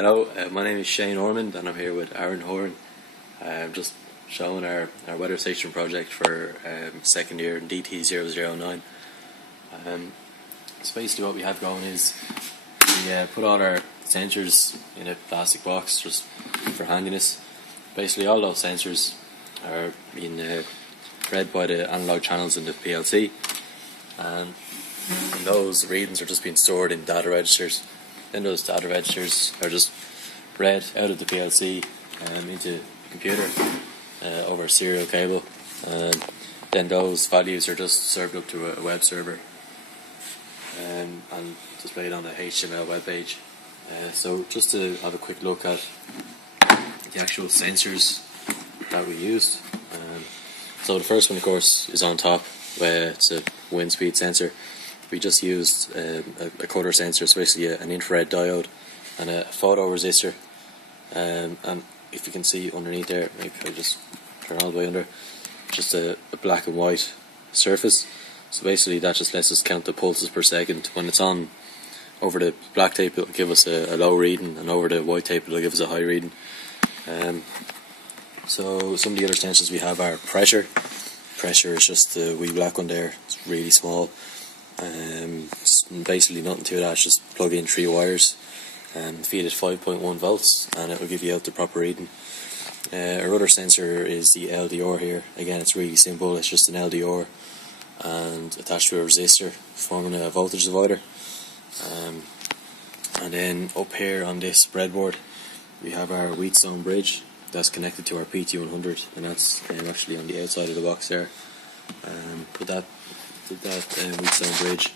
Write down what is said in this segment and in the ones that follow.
Hello, my name is Shane Ormond and I'm here with Aaron Horan. I'm just showing our weather station project for second year in DT009. So basically what we have going is we put all our sensors in a plastic box just for handiness. Basically all those sensors are being read by the analog channels in the PLC, and those readings are just being stored in data registers. Then those data registers are just read out of the PLC into the computer over a serial cable, and then those values are just served up to a web server and displayed on a HTML web page. So just to have a quick look at the actual sensors that we used. So the first one, of course, is on top, where it's a wind speed sensor. We just used a cutter sensor, so basically an infrared diode and a photo resistor. And if you can see underneath there, maybe if I just turn all the way under, just a black and white surface. So basically that just lets us count the pulses per second. When it's on over the black tape, it'll give us a low reading, and over the white tape it'll give us a high reading. So some of the other sensors we have are pressure. Pressure is just the wee black one there. It's really small. It's basically nothing to that. It's just plug in 3 wires and feed it 5.1 volts, and it will give you out the proper reading. Our other sensor is the LDR here. Again, it's really simple. It's just an LDR and attached to a resistor, forming a voltage divider. And then up here on this breadboard we have our Wheatstone bridge that's connected to our PT100, and that's actually on the outside of the box there. With that Wheatstone bridge,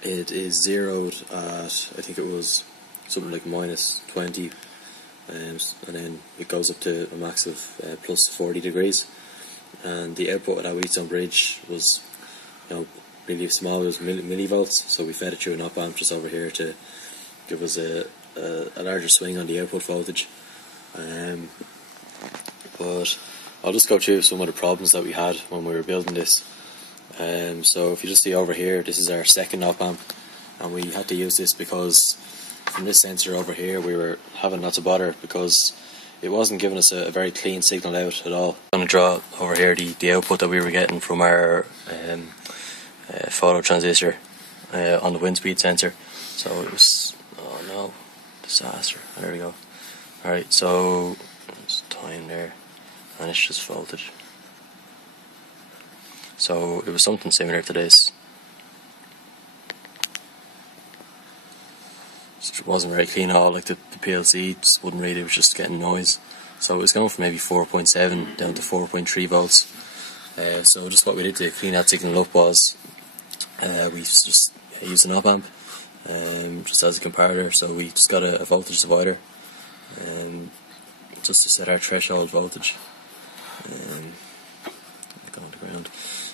it is zeroed at, I think it was something like -20, and then it goes up to a max of plus 40 degrees. And the output of that Wheatstone bridge was, really small. It was millivolts, so we fed it through an op amp just over here to give us a larger swing on the output voltage. But I'll just go through some of the problems that we had when we were building this. So if you just see over here, this is our second op amp, and we had to use this because from this sensor over here we were having lots of bother because it wasn't giving us a very clean signal out at all. I'm going to draw over here the output that we were getting from our photo transistor on the wind speed sensor. So it was, oh no, disaster. There we go. Alright, so there's time there, and it's just voltage. So it was something similar to this. It wasn't very clean at all, like the PLC just wouldn't read it, was just getting noise. So it was going from maybe 4.7 down to 4.3 volts. So just what we did to clean that signal up was we just used an op amp just as a comparator. So we just got a voltage divider just to set our threshold voltage. Go on the ground.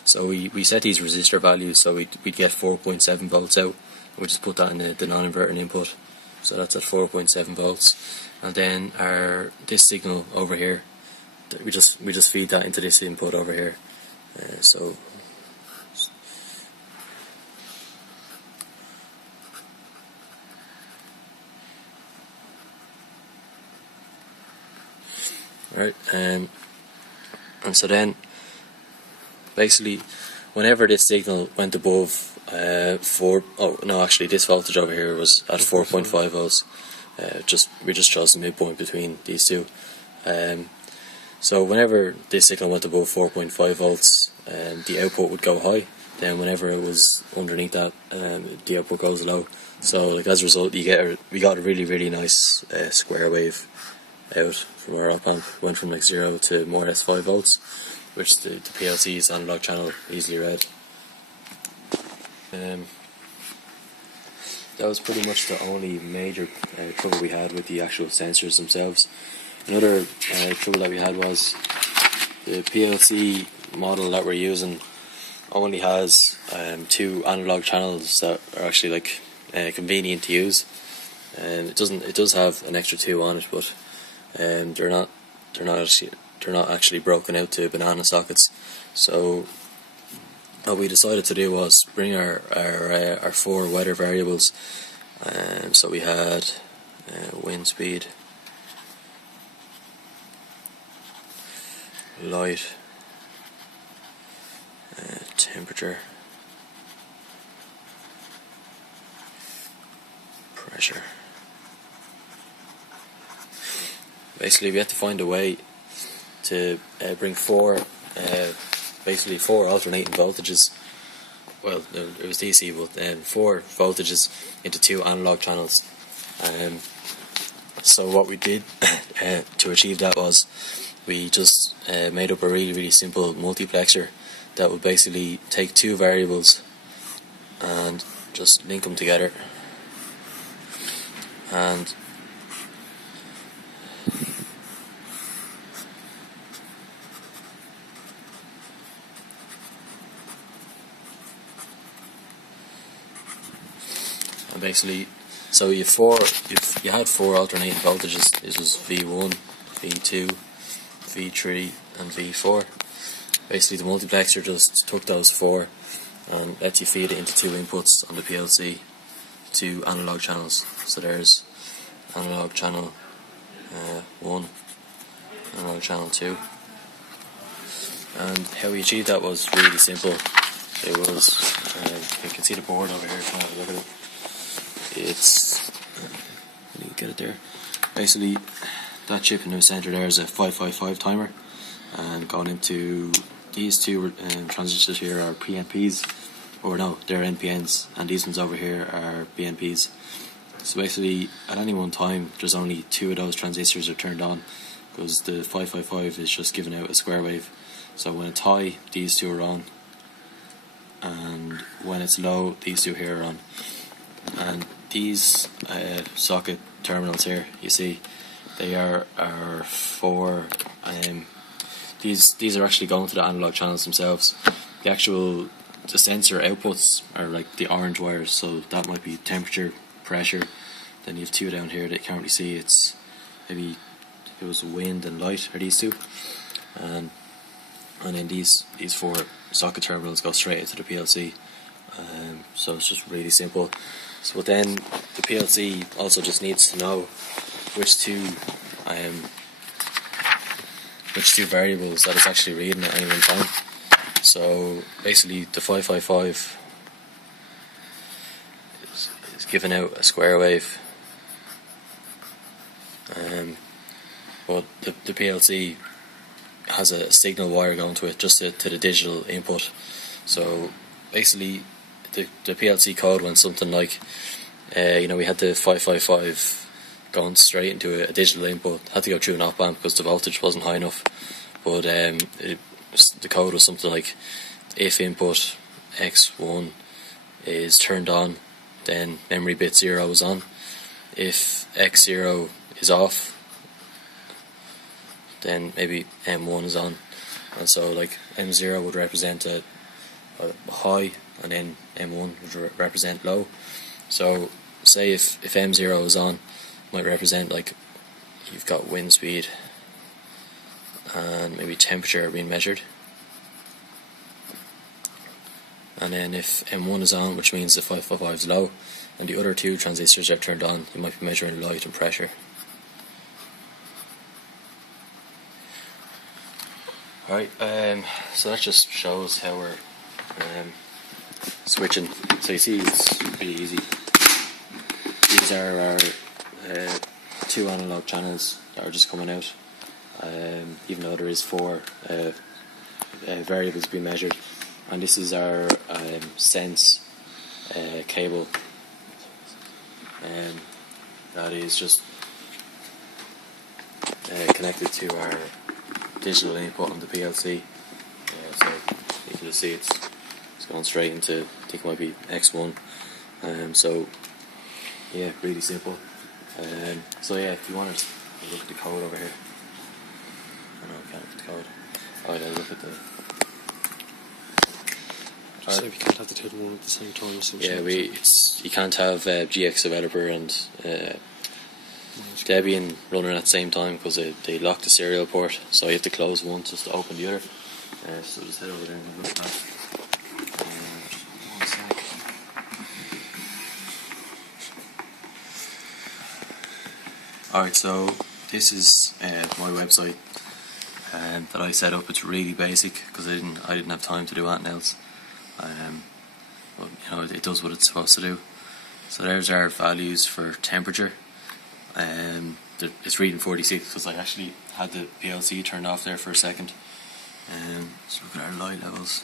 So we set these resistor values, so we'd get 4.7 volts out. We just put that in the non-inverting input, so that's at 4.7 volts. And then this signal over here, we just feed that into this input over here. Right, and so then basically whenever this signal went above this voltage over here was at 4.5 volts. We just chose the midpoint between these two. So whenever this signal went above 4.5 volts, the output would go high. Then whenever it was underneath that, the output goes low. So like as a result, we got a really nice square wave out from our op amp. Went from like 0 to more or less 5 volts, which the PLC's analog channel easily read. That was pretty much the only major trouble we had with the actual sensors themselves. Another trouble that we had was the PLC model that we're using only has 2 analog channels that are actually like convenient to use. It does have an extra 2 on it, but they're not actually broken out to banana sockets. So what we decided to do was bring our 4 weather variables So we had wind speed, light, temperature, pressure. Basically we had to find a way to bring basically four alternating voltages. Well, it was DC, but 4 voltages into 2 analog channels. So what we did to achieve that was we just made up a really simple multiplexer that would basically take 2 variables and just link them together, and basically, so you had 4 alternating voltages. This was V1, V2, V3 and V4. Basically the multiplexer just took those 4 and lets you feed it into 2 inputs on the PLC, 2 analog channels. So there's analog channel 1, analog channel 2. And how we achieved that was really simple. It was, you can see the board over here if you have a look at it. It's, let me get it there. Basically, that chip in the center there is a 555 timer, and going into these 2 transistors here are PNPs, or no, they're NPNs, and these ones over here are BNPs. So basically, at any one time, there's only 2 of those transistors are turned on, because the 555 is just giving out a square wave. So when it's high, these 2 are on, and when it's low, these 2 here are on. And these socket terminals here, you see, they are for these are actually going to the analog channels themselves. The sensor outputs are like the orange wires, so that might be temperature, pressure. Then you have 2 down here that you can't really see. It's maybe it was wind and light, are these 2, and then these 4 socket terminals go straight into the PLC. So it's just really simple. So then the PLC also just needs to know which two variables that it's actually reading at any one time. So basically the 555 is giving out a square wave, but the PLC has a signal wire going to it, just to the digital input. So basically the PLC code went something like, we had the 555 going straight into a digital input, had to go through an op amp because the voltage wasn't high enough, but the code was something like, if input X1 is turned on, then memory bit 0 is on. If X0 is off, then maybe M1 is on. And so like M0 would represent a high, and then M1 would represent low. So say if M0 is on, might represent like you've got wind speed and maybe temperature being measured. And then if M1 is on, which means the 555 is low, and the other 2 transistors are turned on, you might be measuring light and pressure. Alright, so that just shows how we're switching. So you see, it's pretty easy. These are our 2 analog channels that are just coming out, even though there is 4 variables being measured. And this is our sense cable, that is just connected to our digital input on the PLC. So you can just see it's going straight into, I think it might be X1. So yeah, really simple. So yeah, if you wanted to look at the code over here. I know I can't look at the code. Alright, I'll look at the... So we can't have the 2 of them at the same time. Yeah, you can't have GX Developer and Debian running at the same time, because they lock the serial port, so you have to close one just to open the other. So just head over there and look at that. One sec. Alright, so this is my website that I set up. It's really basic because I didn't have time to do anything else. But you know, it does what it's supposed to do. So there's our values for temperature. It's reading 46 because I actually had the PLC turned off there for a second. Let's look at our light levels.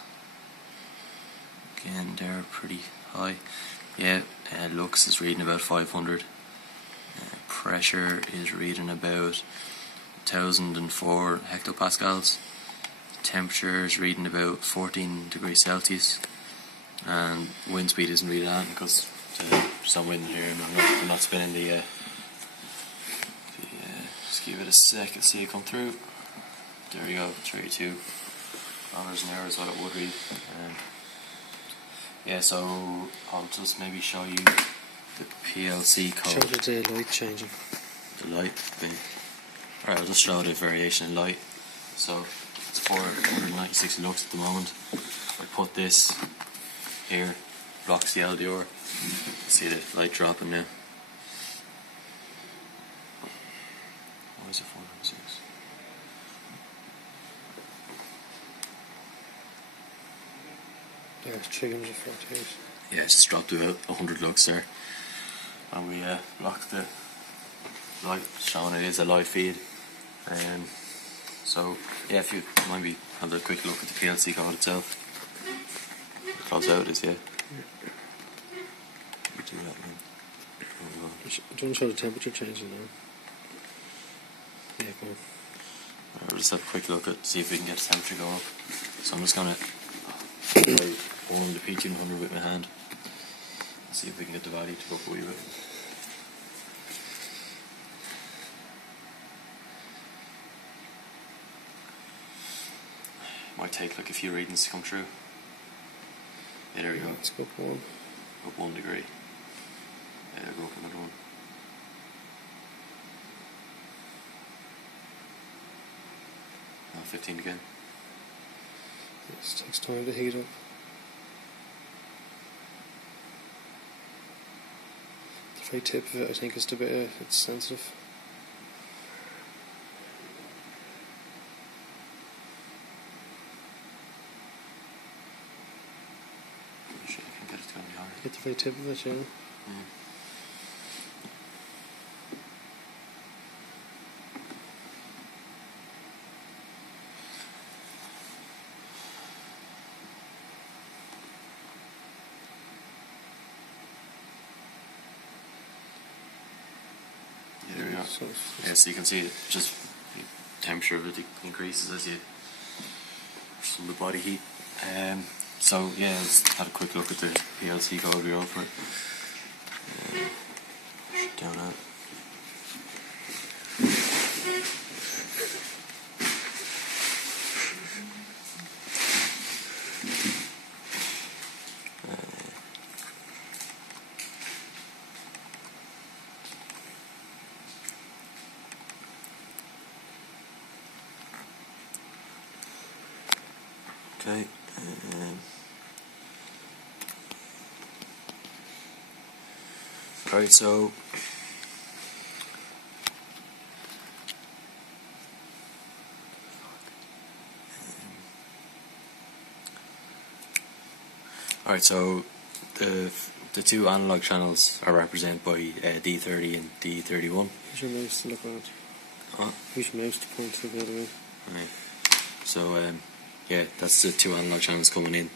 Again, they're pretty high. Yeah, lux is reading about 500. Pressure is reading about 1004 hectopascals. Temperature is reading about 14 degrees Celsius. And wind speed isn't reading that because there's some wind here and I'm not spinning the just give it a sec and see it come through. There we go, 32 kilometers an hour is what it would read. Yeah, so I'll just maybe show you the PLC code. Show the light changing. The light thing. Alright, I'll just show the variation in light. So it's 496 lux at the moment. I put this here, blocks the LDR. See the light dropping now. Why is it 496? There's 348. Yeah, it's just dropped to about 100 lux there. And we blocked the light, showing it is a live feed. So yeah, if you mind me have a quick look at the PLC code itself. Close out is, yeah. You do that, man. Do you want to show the temperature changing now? Yeah, go on. We'll just have a quick look at, see if we can get the temperature going up. So I'm just going to warm the PT100 with my hand. See if we can get the value to go up a wee bit. Might take like a few readings to come through. Yeah, there we go. Let's go up 1. Up 1 degree. Yeah, go up another one. Now 15 again. This takes time to heat up. The very tip of it, I think, is the bit it's sensitive. Shit, I can get it to go any higher. Get the very tip of it, yeah. There we go. So you can see it, just the temperature of it increases as you from the body heat. So yeah, let's have a quick look at the PLC code we wrote for it. Down out. Okay. Right, so alright, so the two analog channels are represented by D30 and D31. Use your mouse to look at it. What? Use your mouse to point to the other way. Right. So yeah, that's the two analog channels coming in,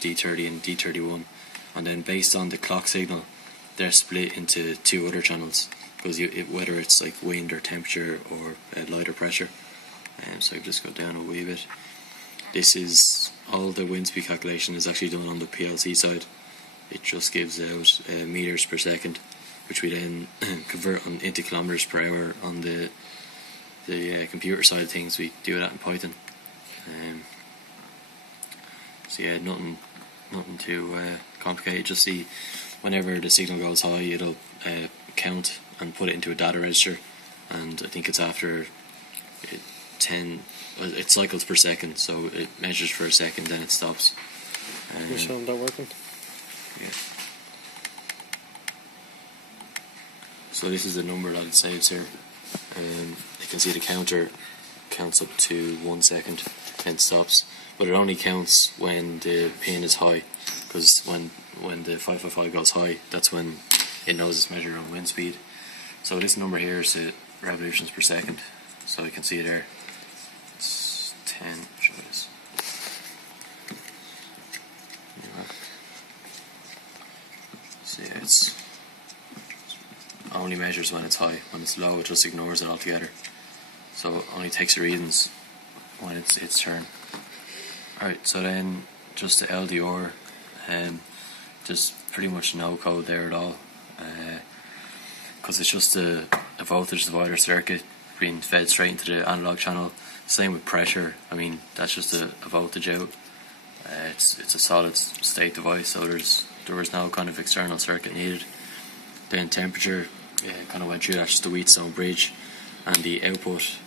D30 and D31, and then based on the clock signal, they're split into two other channels because whether it's like wind or temperature or light or pressure. So I've just got down a wee bit. This is all the wind speed calculation is actually done on the PLC side. It just gives out meters per second, which we then convert into kilometers per hour on the computer side of things. We do that in Python. So yeah, nothing too complicated. Just see whenever the signal goes high, it'll count and put it into a data register, and I think it's after 10. It cycles per second, so it measures for a second, then it stops. Can you show them that working? Yeah. So this is the number that it saves here. You can see the counter counts up to 1 second and stops, but it only counts when the pin is high, because when the 555 goes high, that's when it knows it's measuring on wind speed. So this number here is the revolutions per second, so you can see there it's 10. Show this. So yeah, it's only measures when it's high. When it's low, it just ignores it altogether. So it only takes the readings when it's its turn. Alright, so then just the LDR, there's pretty much no code there at all, because it's just a voltage divider circuit being fed straight into the analog channel. Same with pressure. I mean, that's just a voltage out. It's a solid state device, so there was no kind of external circuit needed. Then temperature, kind of went through that, just the Wheatstone bridge, and the output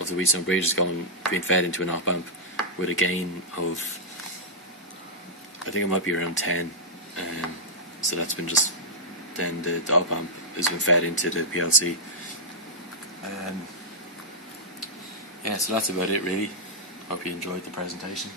of the Wheatstone bridge is being fed into an op amp with a gain of, I think it might be around 10. So that's been just, then the op amp has been fed into the PLC. Yeah, so that's about it really. Hope you enjoyed the presentation.